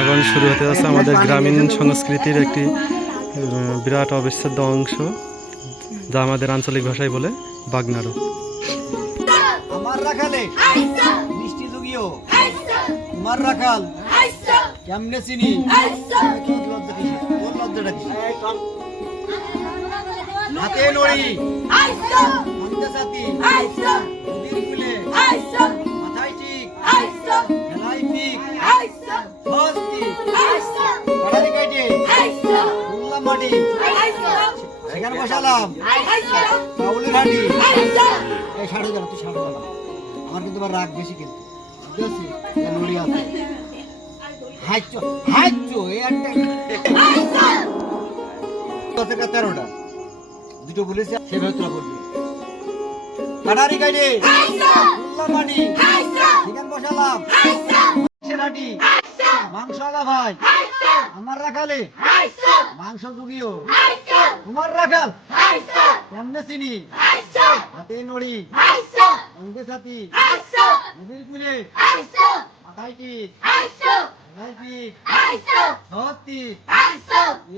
এখন শুরু হতে যাচ্ছে আমাদের গ্রামীণ সংস্কৃতির একটি বিরাট অবিচ্ছেদ্য অংশ, যা আমাদের আঞ্চলিক ভাষায় বলে বাগনাড়ু। আমার রাখালে মিষ্টি যুগিও তোমার রাখাল কেমনে চিনি হাতে নড়ি সাথী ফুলে মাথায় ঠিক খেলাই ঠিক কাটারি কাটে উল্লা মাটি সেখানে বসালাম চাউলের হাঁটি। এই সাড়ে গেল তুই সাড়ে গেলাম আমার কিন্তু আবার রাগ বেশি কিন্তু বুঝতে পারছিস নড়ি আছে হাইচো হাইচো এই একটা 13টা দুটো বলেছি সে ভেতরা করবি কাটারি কাটে উল্লা মাটি সেখানে বসালাম হাঁটি মাংস আগা ভাই আমার রাখালে মাংস যুগিও তোমার রাখাল কেমনে চিনি হাতে নড়ি অঙ্গে সাথী নদীর কুলে মাথায় টিক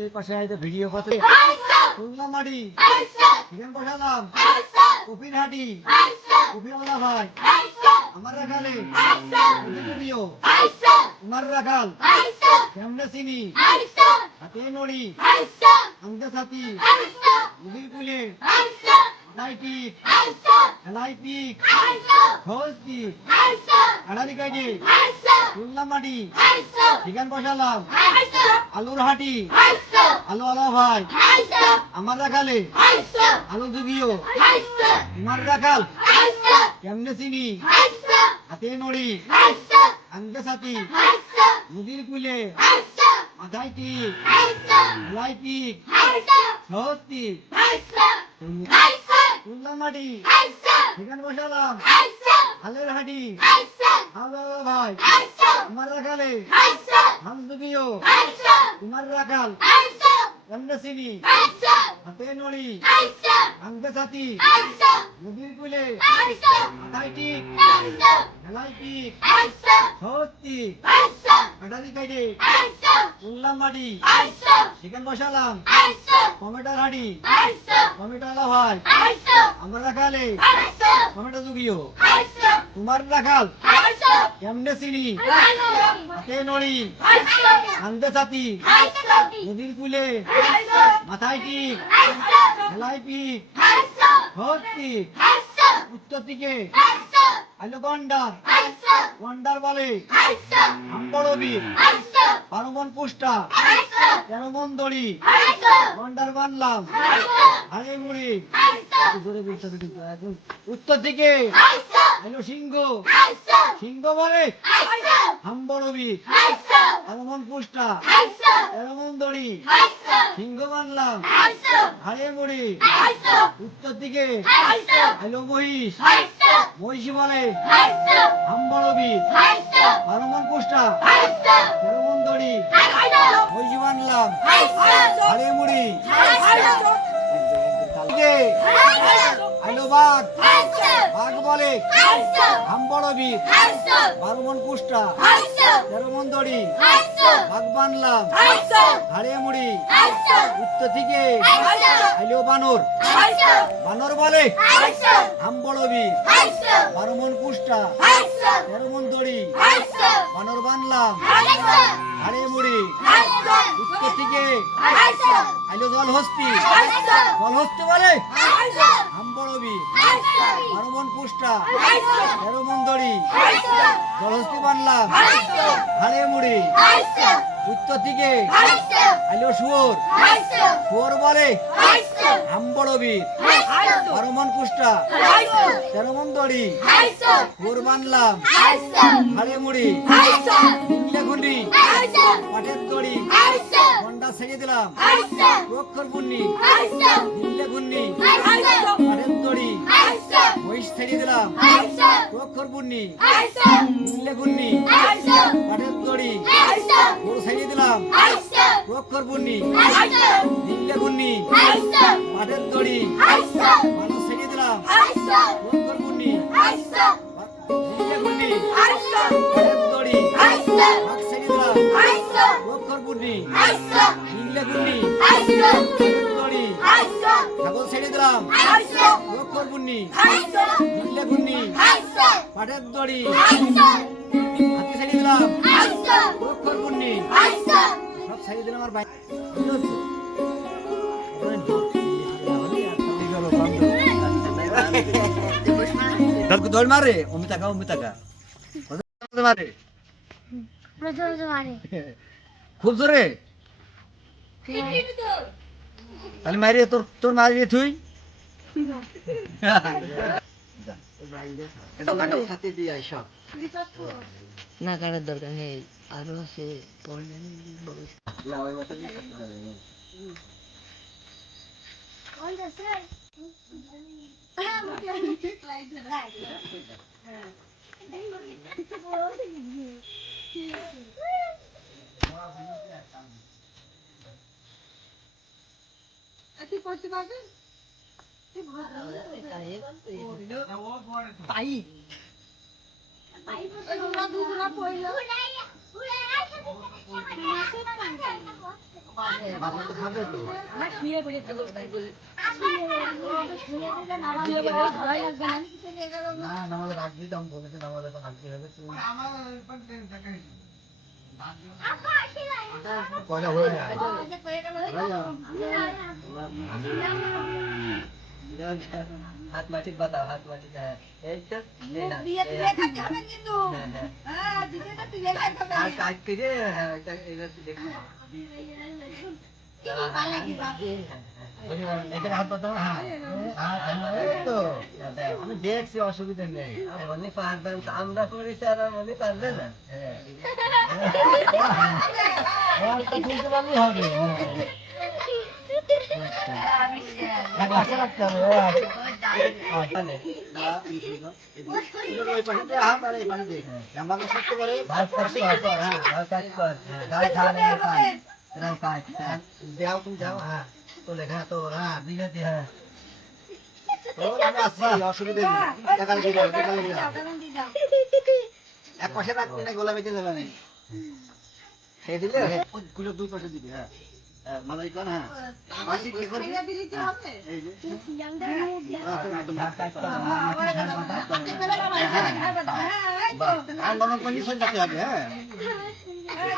এই পাশে আইতে ভিডিও পাতে খুলনা মাটি সেখানে বসালাম কপির হাঁটি কপিওয়ালা ভাই আমার রাখালে যুগিও তোমার রাখাল কেমনে চিনি হাতে নড়ি অঙ্গে সাথী নদীর কুলে মাথায় টিক খেলাই পিক খোঁজ পিক কাটারি কাটে খুলনা মাটি সেখানে বসালাম আলুর হাঁটি আলু আলা ভাই আমার রাখালে আলু যুগিও তোমার রাখাল কেমনে চিনি হাতে নড়ি অঙ্গে সাথী নদীর কুলে মাথায় টিক খেলাই পিক খোঁজ পিক খুলনা মাটি সেখানে বসালাম হালের হাঁটি ভাই তোমার রাখালে হাল যুগিও তোমার রাখাল কেমনে চিনি হাতে নড়ি অঙ্গে সাথী নদীর কুলে মাথায় টিক খেলাই পিক খোঁজ পিক কাটারি কাটে খুলনা মাটি সেখানে বসালাম টমেটোর হাঁটি টমেটো আলা ভাই আমার রাখালে টমেটো যুগিও তোমার রাখাল কেমনে চিনি হাতে নড়ি অঙ্গে সাথী নদীর কুলে মাথায় টিক খেলাই পিক খোঁজ পিক উত্তর দিকে আইলো গন্ডার গন্ডার বলে বড়বীর 12 মন পুষ্টা 13 মন দড়ি গন্ডার বানলাম আরে মুড়ি উত্তর দিকে আইলো সিংহ সিংহ বলে বড়বীর 12 মন পুষ্টা 13 মন দড়ি সিংহ বানলাম আরে মুড়ি উত্তর দিকে আইলো মহিষ মহিষী বলে বড়বীর 12 মন পুষ্টা 13 মন দড়ি মহিষী বানলাম আরে মুড়ি আইলো বাঘ বাঘ বলে বড়বীর 12 মন পুষ্টা 13 মন দড়ি বাঘ বানলাম হাড়ে মুড়ি উত্তর থেকে আইলো বানর বানর বলে বড়বীর 12 মন পুষ্টা 13 মন দড়ি বানর বানলাম হাড়ে মুড়ি উত্তর থেকে আইলো জলহস্তি জলহস্তি বলে বড়বীর 12 মন পুষ্টা 13 মন দড়ি জলহস্তি বানলাম হাড়ে মুড়ি উত্তর থেকে আইলো শুয়োর শুয়োর বলে বড়বীর 12 মন পুষ্টা 13 মন দড়ি শুয়োর বানলাম হাড়ে মুড়ি নিংলে ঘুন্ডি পাটের দড়ি গন্ডা ছেড়ে দিলাম অক্ষর পুণ্যি নিংলে ঘুন্ডি পাটের দড়ি মহিষ ছেড়ে দিলাম অক্ষর পুণ্যি নিংলে ঘুন্ডি পাটের দড়ি গরু ছেড়ে দিলাম অক্ষর পুণ্যি নিংলে ঘুন্ডি পাটের দড়ি মানুষ ছেড়ে দিলাম অক্ষর পুণ্যি নিংলে ঘুন্ডি পাটের দড়ি দিলাম অক্ষর পূর্ণি নিগলে পূর্ণি দড়ি ছাগল ছেড়ে দিলাম অক্ষর পূর্ণি নিগলে পূর্ণি পাটের দড়ি হাতি ছেড়ে দিলাম অক্ষর পূর্ণি সব ছেড়ে দিলাম আর বাইরে দৌড় মারে অমিতাকা মারে খুব জোরে তাহলে মারিয়ে তোর মারিয়ে তুই না কাটার দরকার নেই আরো আছে হাত মাটি বাতাও হাত মাটি এই তো কাজ করে এখানে হাত বাতাও আমি দেখছি অসুবিধা নেই মনে পারবেন আমরা করেছি আর মনে পারবে না হবে এক পাশে রাখবেন না গোলা বেঁচে যাবে না খেয়ে দিলে ওইগুলো দুই পাশে দিবি হ্যাঁ মালাই কর হ্যাঁ মাসি কি করবি এই যে আর মনে করি সই যাতে হবে হ্যাঁ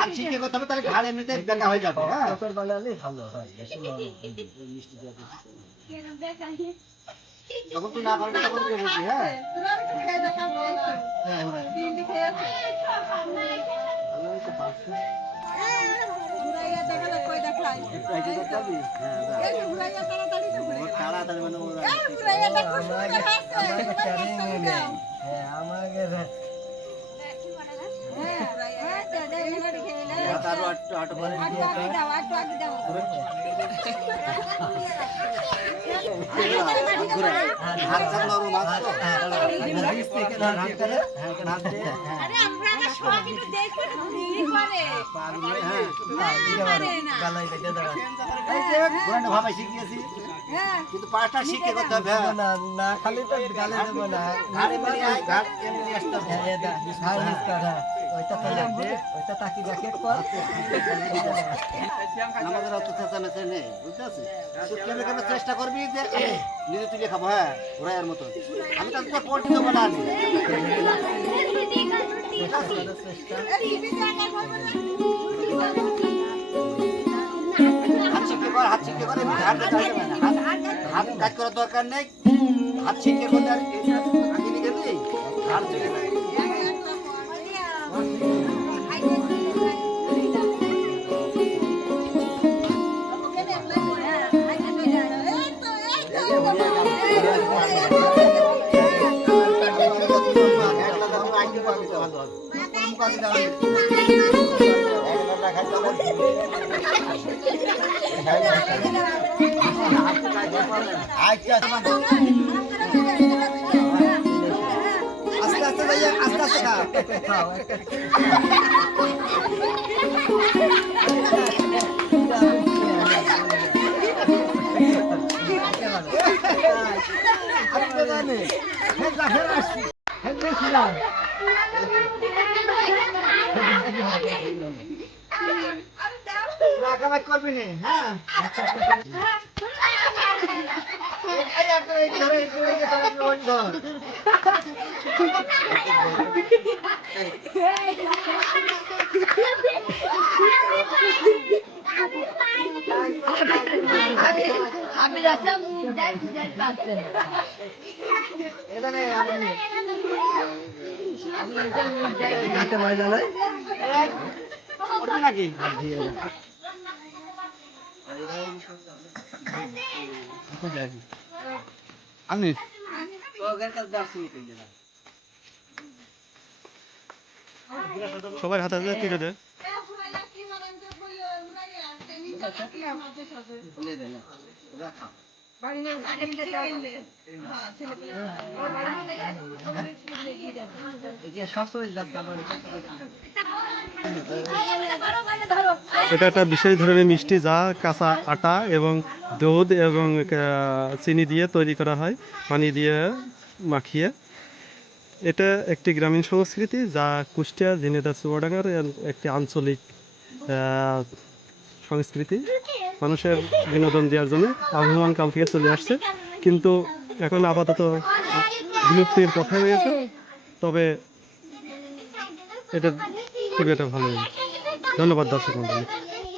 আর শিখে করতে হবে তাহলে ঘাড় এমনিতে দেখা হয়ে যাবে হ্যাঁ ডক্টর বানালে ভালো হয় মিষ্টি যখন তুই না পারবি তখন তুই বলবি হ্যাঁ তাড়াতাড়ি মানে ভাবাই শিখিয়েছি কিন্তু পাঁচটা শিখে করতে হবে না খালি তো গালে দেবো না ঘাড়ে ঘাট এমনি আসতে হবে ওইটা ওইটা তাকি দেখে আমাদের অত চেঁচামেচে নেই বুঝতে পারছিস চেষ্টা করবি যে নিজে তুলে খাবো হ্যাঁ ঘোড়াইয়ের মতো আমি তো পড়তে দেবো না হাত শিখে করে হাত কাজ করার দরকার নেই হাত শিখে করলে আর আগে গেলি হাত চলে যায় আস্তে আস্তে যাইয়া আস্তে আস্তে খাও আমি জানি ফের আসছি ফের আঁকাবাক করবি না, হ্যাঁ? এই একটা এই ধরে, এই ধরে, এই ধরে, ওই ধর। আমি রাস্তা যাই পাচ্ছেন এটা নে, আমি নে। হাতে ময়দা নাই উঠবে নাকি? আমি সবার হাতে হাতে তুলে দে। এটা একটা বিশেষ ধরনের মিষ্টি যা কাঁচা আটা এবং দুধ এবং চিনি দিয়ে তৈরি করা হয়, পানি দিয়ে মাখিয়ে। এটা একটি গ্রামীণ সংস্কৃতি যা কুষ্টিয়া ঝিনেদা চুয়াডাঙ্গার একটি আঞ্চলিক সংস্কৃতি। মানুষের বিনোদন দেওয়ার জন্য আবহমান কাল থেকে চলে আসছে, কিন্তু এখন আপাতত বিলুপ্তির পথে রয়েছে। তবে এটা খুবই একটা ভালো। ধন্যবাদ দর্শক মন্ডলী।